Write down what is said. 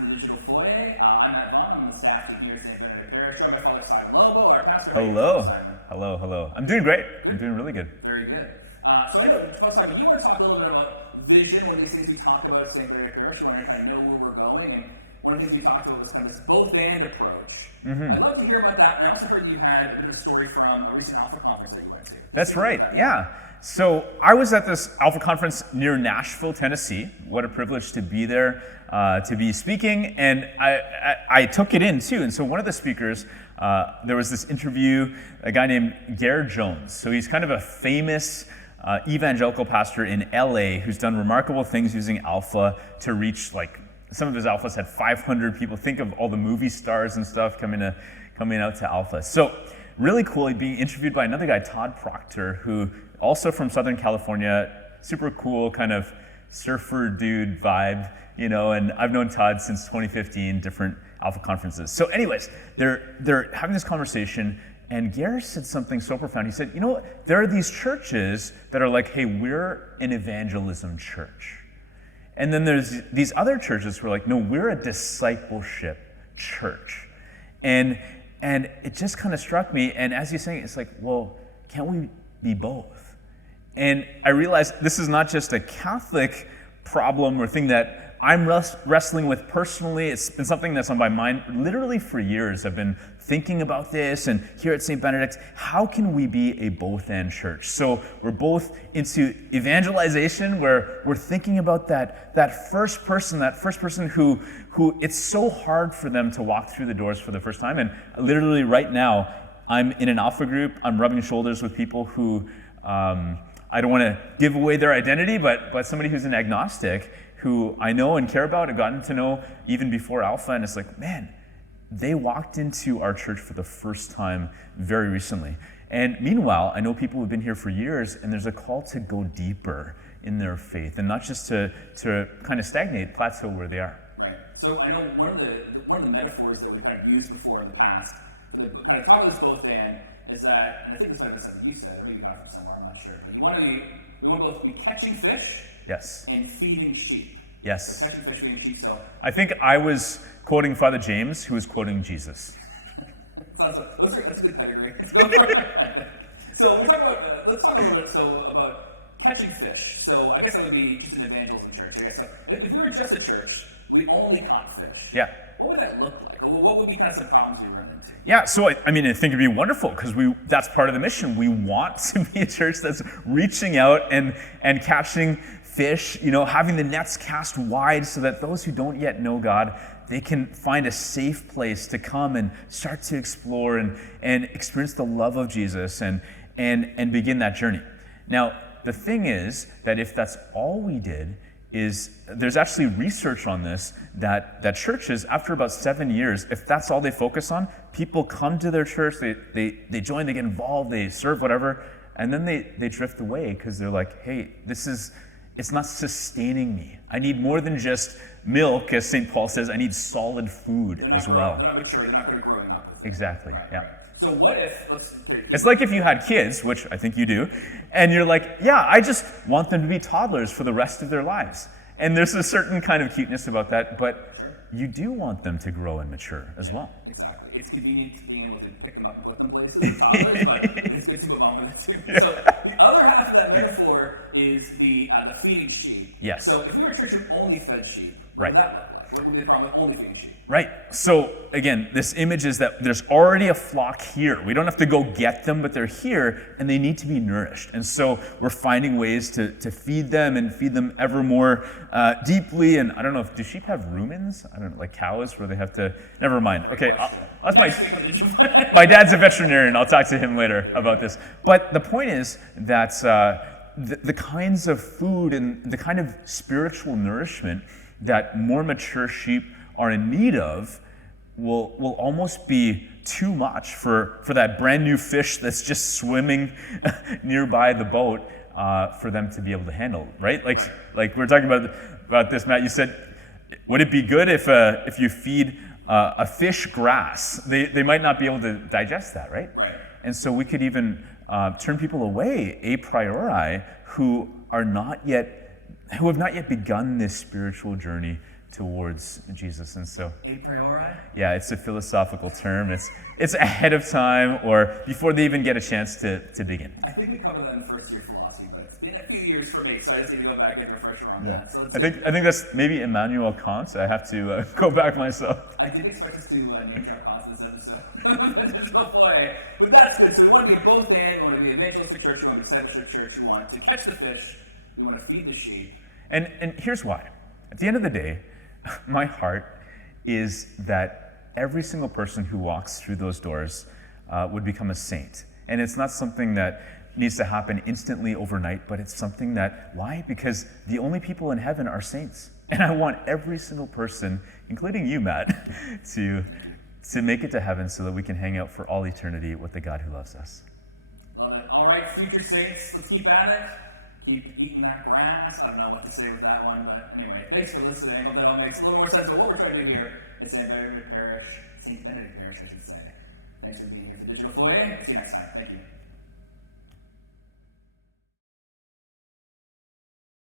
to the Digital Foyer. I'm Matt Vaughn. I'm on the staff team here at Saint Benedict Parish. Joined by Father Simon Lobo, our pastor. Hello. Simon. Hello. I'm doing great. I'm doing really good. Very good. So I know, Father Simon, you want to talk a little bit about vision, one of these things we talk about at Saint Benedict Parish. We want to kind of know where we're going. And one of the things we talked about was kind of this both-and approach. Mm-hmm. I'd love to hear about that. And I also heard that you had a bit of a story from a recent Alpha conference that you went to. That's right, yeah. So I was at this Alpha conference near Nashville, Tennessee. What a privilege to be there, to be speaking. And I took it in too. And so one of the speakers, there was this interview, a guy named Gare Jones. So he's kind of a famous evangelical pastor in LA who's done remarkable things using Alpha to reach, like, some of his Alphas had 500 people. Think of all the movie stars and stuff coming out to Alpha. So really cool, being interviewed by another guy, Todd Proctor, who also from Southern California, super cool kind of surfer dude vibe, and I've known Todd since 2015, different Alpha conferences. So anyways, they're having this conversation, and Gare said something so profound. He said, there are these churches that are like, hey, we're an evangelism church. And then there's these other churches who are like, no, we're a discipleship church. And it just kind of struck me. And as you're saying, it's like, well, can't we be both? And I realized this is not just a Catholic problem or thing that I'm wrestling with personally. It's been something that's on my mind literally for years. I've been thinking about this, and here at Saint Benedict, how can we be a both-and church? So we're both into evangelization, where we're thinking about that first person who it's so hard for them to walk through the doors for the first time. And literally right now, I'm in an Alpha group. I'm rubbing shoulders with people who, I don't want to give away their identity, but somebody who's an agnostic, who I know and care about and gotten to know even before Alpha, and it's like, man, they walked into our church for the first time very recently. And meanwhile, I know people who've been here for years, and there's a call to go deeper in their faith, and not just to kind of stagnate, plateau where they are. Right. So I know one of the metaphors that we've kind of used before in the past for the kind of talk about this both and is that, and I think this might have been something you said, or maybe you got it from somewhere, I'm not sure, but we want to both be catching fish, yes, and feeding sheep. Yes. So catching fish, feeding sheep. So I think I was quoting Father James, who was quoting Jesus. That's a good pedigree. So we talk about. Let's talk a little bit about catching fish. So I guess that would be just an evangelism church. I guess so. If we were just a church, we only caught fish. Yeah. What would that look like? What would be kind of some problems we run into? Yeah, so I think it'd be wonderful because that's part of the mission. We want to be a church that's reaching out and catching fish, having the nets cast wide so that those who don't yet know God, they can find a safe place to come and start to explore and experience the love of Jesus and begin that journey. Now, the thing is that if that's all we did, is there's actually research on this that churches, after about 7 years, if that's all they focus on, people come to their church, they join, they get involved, they serve, whatever, and then they drift away because they're like, hey, it's not sustaining me. I need more than just milk, as St. Paul says. I need solid food as well. They're not mature. They're not going to grow up. Exactly, right, yeah. Right. So what if, it's like if you had kids, which I think you do, and you're like, yeah, I just want them to be toddlers for the rest of their lives. And there's a certain kind of cuteness about that, but sure, you do want them to grow and mature as well. Exactly. It's convenient being able to pick them up and put them places, toddlers, but it's good to move on with it too. Yeah. So the other half of that metaphor is the feeding sheep. Yes. So if we were a church who only fed sheep, right, what would that look like? What would be the problem with only feeding sheep? Right. So again, this image is that there's already a flock here. We don't have to go get them, but they're here and they need to be nourished. And so we're finding ways to feed them and feed them ever more deeply. And I don't know, do sheep have rumens? I don't know, like cows where they have to, never mind. Okay, that's my dad's a veterinarian. I'll talk to him later about this. But the point is that the kinds of food and the kind of spiritual nourishment that more mature sheep are in need of will almost be too much for that brand new fish that's just swimming nearby the boat for them to be able to handle, right? Like we're talking about this, Matt. You said, would it be good if you feed a fish grass? They might not be able to digest that, right? Right. And so we could even turn people away a priori who have not yet begun this spiritual journey towards Jesus. And so, A priori? yeah, it's a philosophical term. It's ahead of time or before they even get a chance to begin. I think we covered that in first year philosophy, but it's been a few years for me, so I just need to go back and get the refresher on that. So I think that's maybe Immanuel Kant. I have to go back myself. I did expect us to name drop Kant this episode. The Digital Foyer. But that's good. So we want to be a both and. We want to be evangelistic church. We want to be discipleship church. We want to catch the fish. We want to feed the sheep. And here's why. At the end of the day, my heart is that every single person who walks through those doors would become a saint. And it's not something that needs to happen instantly overnight, but it's something that, why? Because the only people in heaven are saints. And I want every single person, including you, Matt, to make it to heaven so that we can hang out for all eternity with the God who loves us. Love it. All right, future saints, let's keep at it. Keep eating that grass. I don't know what to say with that one, but anyway, thanks for listening. I hope that all makes a little more sense about what we're trying to do here at Saint Benedict Parish, I should say. Thanks for being here for Digital Foyer. See you next time. Thank you.